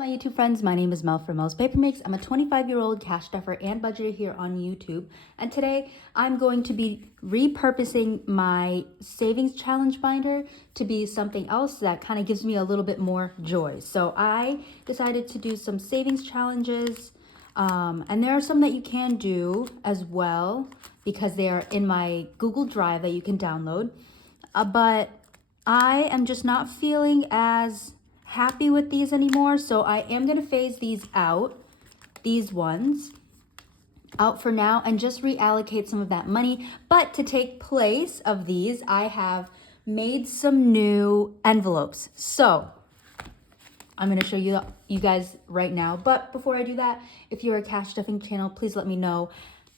my YouTube friends, my name is Mel from Mel's Paper Makes. I'm a 25-year-old cash stuffer and budgeter here on YouTube. And today I'm going to be repurposing my savings challenge binder to be something else that kind of gives me a little bit more joy. So I decided to do some savings challenges. And there are some that you can do as well because they are in my Google Drive that you can download. But I am just not feeling as happy with these anymore, so I am going to phase these out, these ones out for now, and just reallocate some of that money. But to take place of these, I have made some new envelopes. So I'm going to show you guys right now. But before I do that, if you're a cash stuffing channel, please let me know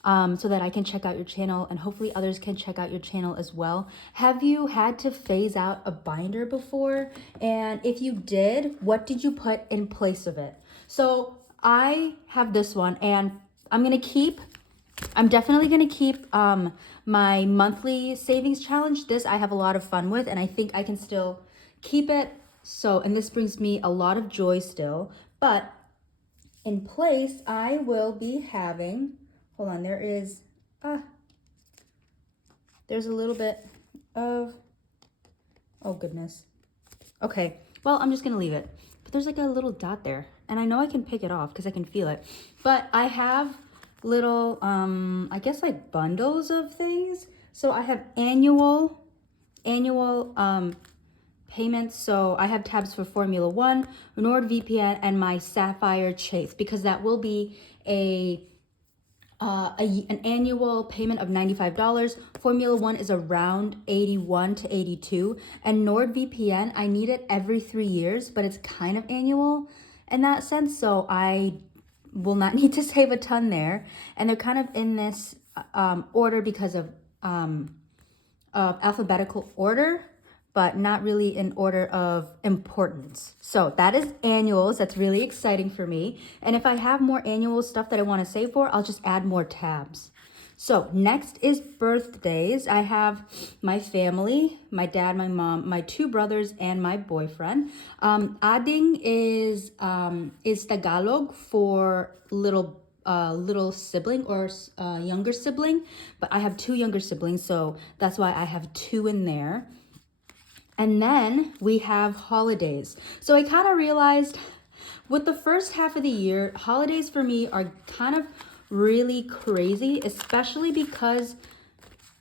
so that I can check out your channel and hopefully others can check out your channel as well. Have you had to phase out a binder before? And if you did, what did you put in place of it? So I have this one, and I'm definitely gonna keep my monthly savings challenge. This I have a lot of fun with, and I think I can still keep it. So, and this brings me a lot of joy still, but in place, I will be having, hold on, there's a little bit of, oh goodness. Okay, well, I'm just gonna leave it. But there's like a little dot there, and I know I can pick it off because I can feel it. But I have little, I guess like bundles of things. So I have annual payments. So I have tabs for Formula One, NordVPN, and my Sapphire Chase, because that will be an annual payment of $95. Formula One is around 81 to 82, and NordVPN, I need it every 3 years, but it's kind of annual in that sense, so I will not need to save a ton there. And they're kind of in this order because of alphabetical order, but not really in order of importance. So that is annuals. That's really exciting for me. And if I have more annual stuff that I want to save for, I'll just add more tabs. So next is birthdays. I have my family, my dad, my mom, my two brothers, and my boyfriend. Ading is Tagalog for little sibling or younger sibling, but I have two younger siblings, so that's why I have two in there. And then we have holidays. So I kind of realized with the first half of the year, holidays for me are kind of really crazy, especially because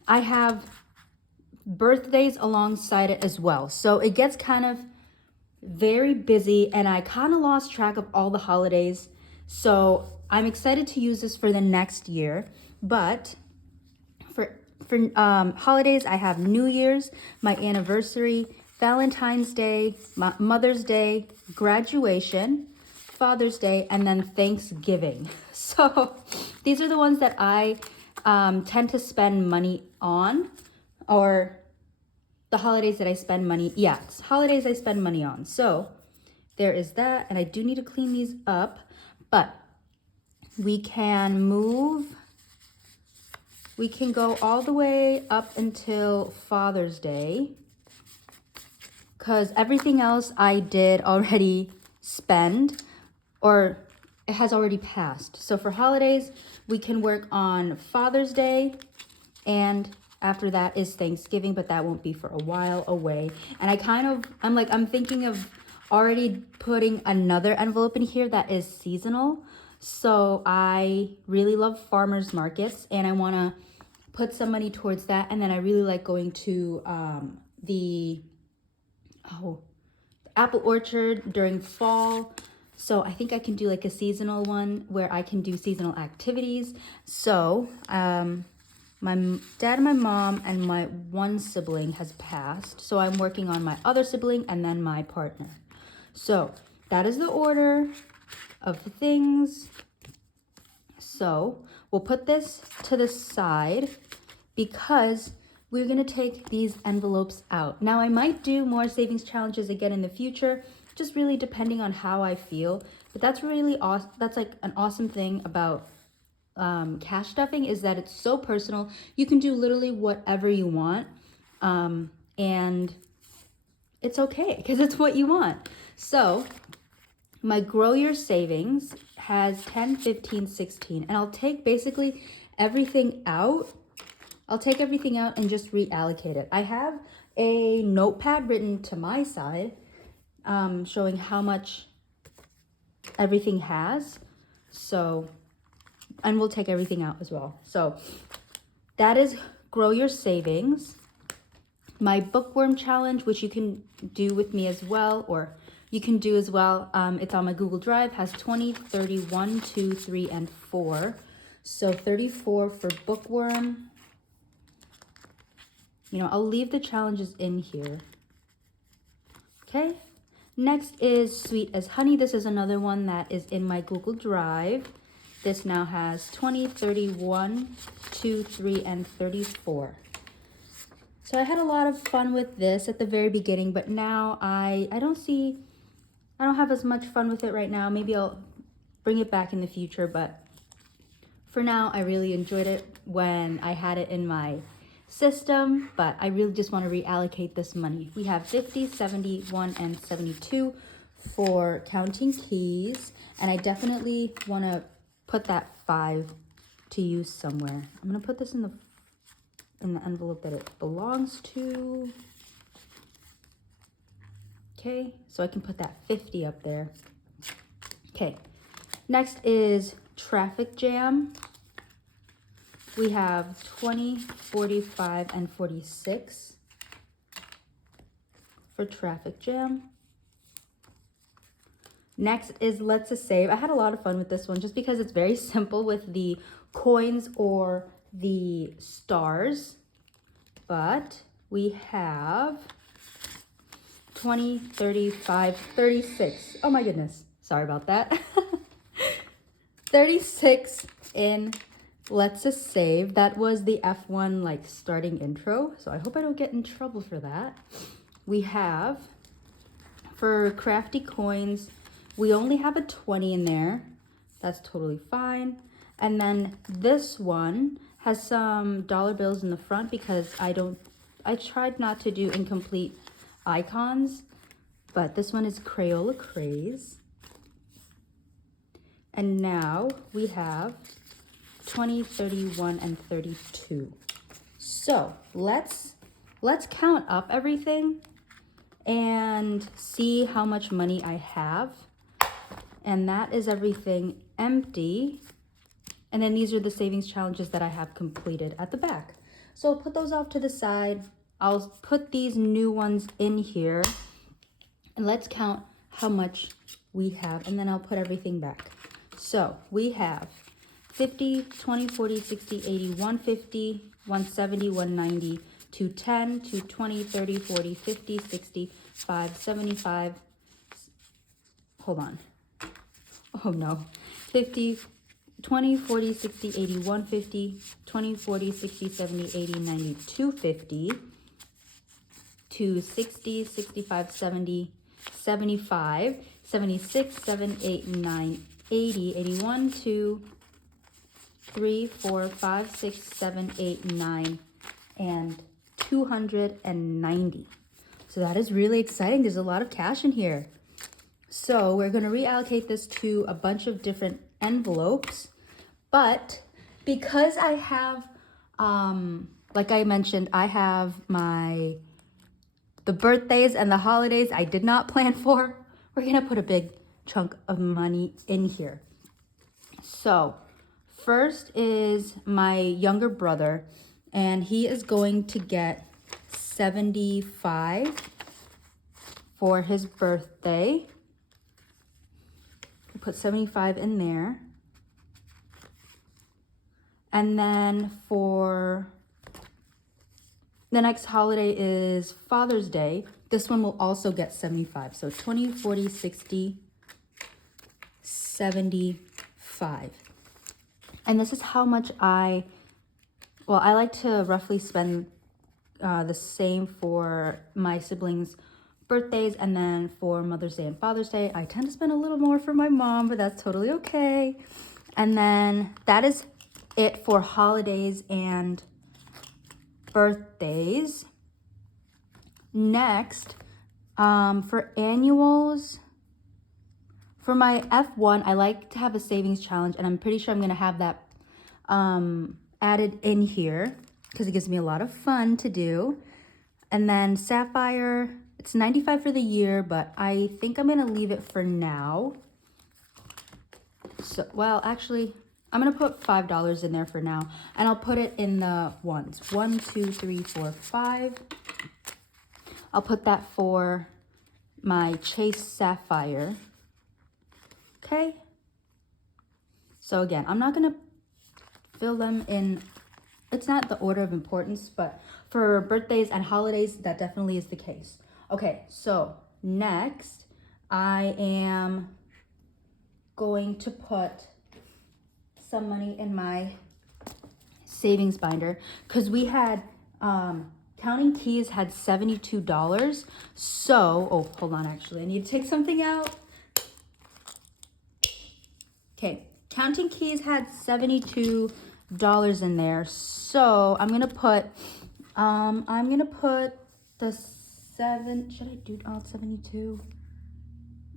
I have birthdays alongside it as well. So it gets kind of very busy, and I kind of lost track of all the holidays. So I'm excited to use this for the next year. But for holidays, I have New Year's, my anniversary, Valentine's Day, Mother's Day, graduation, Father's Day, and then Thanksgiving. So these are the ones that I tend to spend money on, or the holidays that I spend money. Yeah, holidays I spend money on. So there is that, and I do need to clean these up, but we can go all the way up until Father's Day, because everything else I did already spend, or it has already passed. So for holidays, we can work on Father's Day, and after that is Thanksgiving, but that won't be for a while away. And I'm thinking of already putting another envelope in here that is seasonal. So I really love farmers markets, and I want to put some money towards that. And then I really like going to the apple orchard during fall. So I think I can do like a seasonal one where I can do seasonal activities. So my dad and my mom and my one sibling has passed. So I'm working on my other sibling and then my partner. So that is the order of things. So we'll put this to the side because we're going to take these envelopes out. Now I might do more savings challenges again in the future, just really depending on how I feel. But that's really awesome. That's like an awesome thing about cash stuffing, is that it's so personal. You can do literally whatever you want, and it's okay because it's what you want. So My Grow Your Savings has 10, 15, 16. And I'll take basically everything out. I'll take everything out and just reallocate it. I have a notepad written to my side showing how much everything has. So, and we'll take everything out as well. So that is Grow Your Savings. My bookworm challenge, which you can do with me as well, or you can do as well. It's on my Google Drive, has 20, 30, 1, 2, 3, and 4. So 34 for bookworm. You know, I'll leave the challenges in here. Okay. Next is Sweet as Honey. This is another one that is in my Google Drive. This now has 20, 31, 2, 3, and 34. So I had a lot of fun with this at the very beginning, but now I don't have as much fun with it right now. Maybe I'll bring it back in the future, but for now, I really enjoyed it when I had it in my system, but I really just want to reallocate this money. We have 50, 71, and 72 for counting keys, and I definitely want to put that 5 to use somewhere. I'm going to put this in the envelope that it belongs to. Okay, so I can put that 50 up there. Okay, next is Traffic Jam. We have 20, 45, and 46 for Traffic Jam. Next is Let's a Save. I had a lot of fun with this one just because it's very simple with the coins or the stars. But we have 20, 35, 36. Oh my goodness. Sorry about that. 36 in Let's a Save. That was the F1 like starting intro. So I hope I don't get in trouble for that. We have for Crafty Coins, we only have a 20 in there. That's totally fine. And then this one has some dollar bills in the front because I tried not to do incomplete icons, but this one is Crayola Craze. And now we have 20, 31, and 32. So let's count up everything and see how much money I have. And that is everything empty. And then these are the savings challenges that I have completed at the back. So I'll put those off to the side. I'll put these new ones in here. And let's count how much we have. And then I'll put everything back. So we have 50, 20, 40, 60, 80, 150, 170, 190, 210, 220, 30, 40, 50, 60, 5, 75. Hold on. Oh no. 50, 20, 40, 60, 80, 150, 20, 40, 60, 70, 80, 90, 250, 260, 65, 70, 75, 76, 7, 8, 9, 80, 81, 2, 3, 4, 5, 6, 7, 8, 9, and 290. So that is really exciting. There's a lot of cash in here. So we're going to reallocate this to a bunch of different envelopes. But because I have, like I mentioned, I have the birthdays and the holidays I did not plan for. We're going to put a big chunk of money in here. So first is my younger brother, and he is going to get 75 for his birthday. Put 75 in there. And then for the next holiday is Father's Day. This one will also get 75. So 20, 40, 60, 75. And this is how much I like to roughly spend the same for my siblings' birthdays, and then for Mother's Day and Father's Day, I tend to spend a little more for my mom, but that's totally okay. And then that is it for holidays and birthdays. Next, for annuals, For my F1, I like to have a savings challenge, and I'm pretty sure I'm going to have that added in here because it gives me a lot of fun to do. And then Sapphire, it's $95 for the year, but I think I'm going to leave it for now. So, well, actually, I'm going to put $5 in there for now, and I'll put it in the ones. 1, 2, 3, 4, 5. I'll put that for my Chase Sapphire. Okay. So again, I'm not going to fill them in. It's not the order of importance, but for birthdays and holidays, that definitely is the case. Okay, so next, I am going to put some money in my savings binder because we had, Counting Keys had $72. So, oh, hold on, actually, I need to take something out. Okay, Counting Keys had $72 in there. So I'm gonna put the should I do all 72?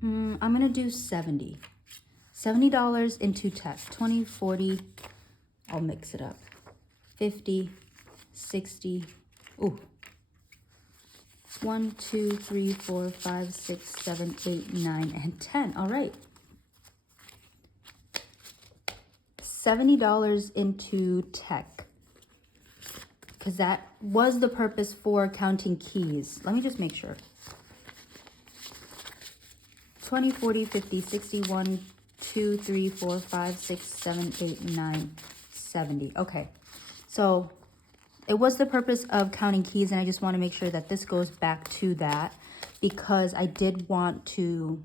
I'm gonna do $70 into tech. 20, 40, I'll mix it up. 50, 60, ooh. 1, 2, 3, 4, 5, 6, 7, 8, 9, and 10. All right. $70 into tech, because that was the purpose for Counting Keys. Let me just make sure. 20, 40, 50, 60, 1, 2, 3, 4, 5, 6, 7, 8, 9, 70. Okay, so it was the purpose of Counting Keys, and I just want to make sure that this goes back to that because I did want to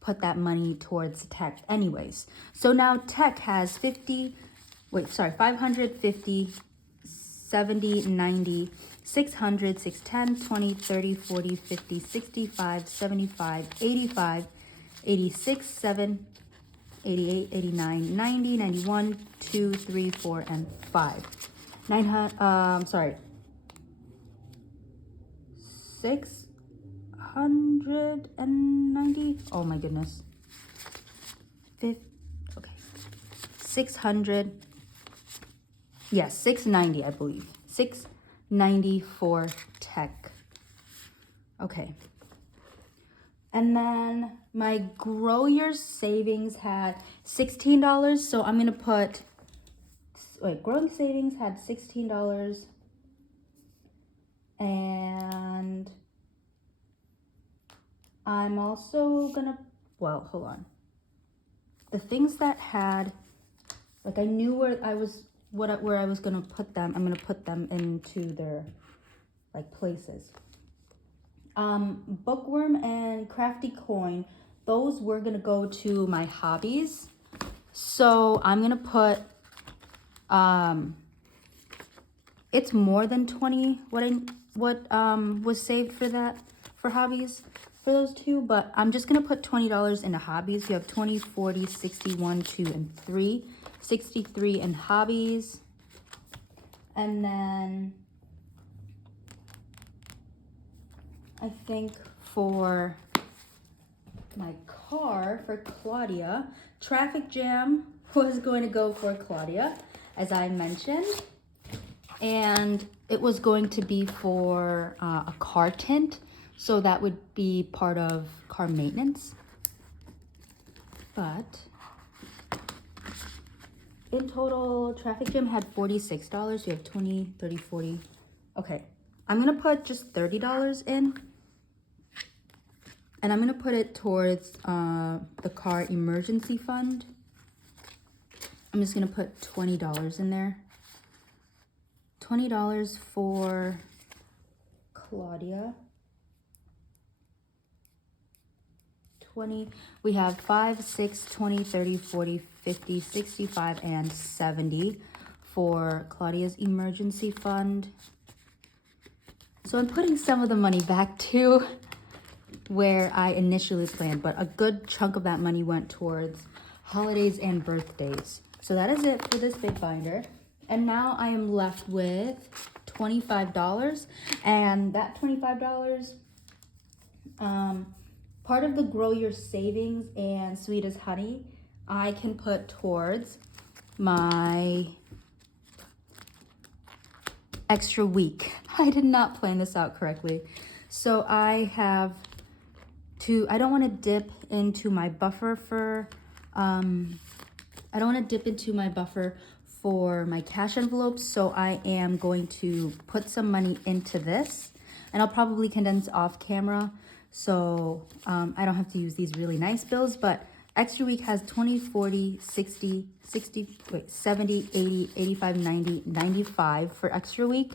put that money towards tech anyways. So now tech has 550, 70, 90, 600, 610, 20, 30, 40, 50, 65, 75, 85, 86, 7, 88, 89, 90, 91, 2, 3, 4, and 5. 690. Oh my goodness. Okay. 600. Yes, 690, I believe. 690 for tech. Okay. And then my Grow Your Savings had $16. So I'm going to put, Growing Savings had $16. And I'm also going to, well, hold on. The things that had, like I knew where I was going to put them. I'm going to put them into their like places. Bookworm and Crafty Coin, those were going to go to my hobbies. So I'm going to put, it's more than 20 what was saved for that, for hobbies, for those two, but I'm just going to put $20 into hobbies. You have 20, 40, 61, 2, and 3. 63 in hobbies. And then I think for my car, for Claudia, Traffic Jam was going to go for Claudia, as I mentioned. And it was going to be for a car tint. So that would be part of car maintenance. But in total, Traffic Jam had $46. You have 20, 30, 40. Okay, I'm going to put just $30 in. And I'm going to put it towards the car emergency fund. I'm just going to put $20 in there. $20 for Claudia. 20. We have 5, 6, 20, 30, 40, 50, 65, and 70 for Claudia's emergency fund. So I'm putting some of the money back to where I initially planned, but a good chunk of that money went towards holidays and birthdays. So that is it for this big binder. And now I am left with $25, and that $25, part of the grow your savings and sweet as honey, I can put towards my extra week. I did not plan this out correctly. So I don't want to dip into my buffer for, I don't want to dip into my buffer for my cash envelopes. So I am going to put some money into this, and I'll probably condense off camera. So I don't have to use these really nice bills, but extra week has 20, 40, 60, 70, 80, 85, 90, 95 for extra week.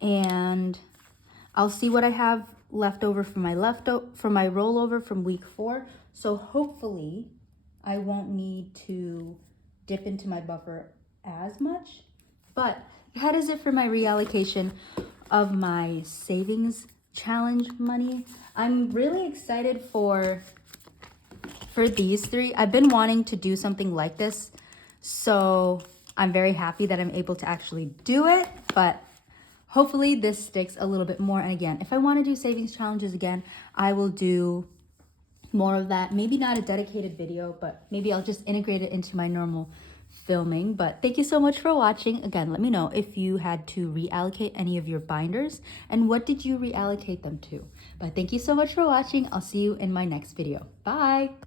And I'll see what I have left over for my rollover from week 4. So hopefully I won't need to dip into my buffer as much. But that is it for my reallocation of my savings challenge money. I'm really excited for these 3. I've been wanting to do something like this, so I'm very happy that I'm able to actually do it, but hopefully this sticks a little bit more. And again, if I want to do savings challenges again, I will do more of that. Maybe not a dedicated video, but maybe I'll just integrate it into my normal filming. But thank you so much for watching. Again, let me know if you had to reallocate any of your binders and what did you reallocate them to. But thank you so much for watching. I'll see you in my next video. Bye.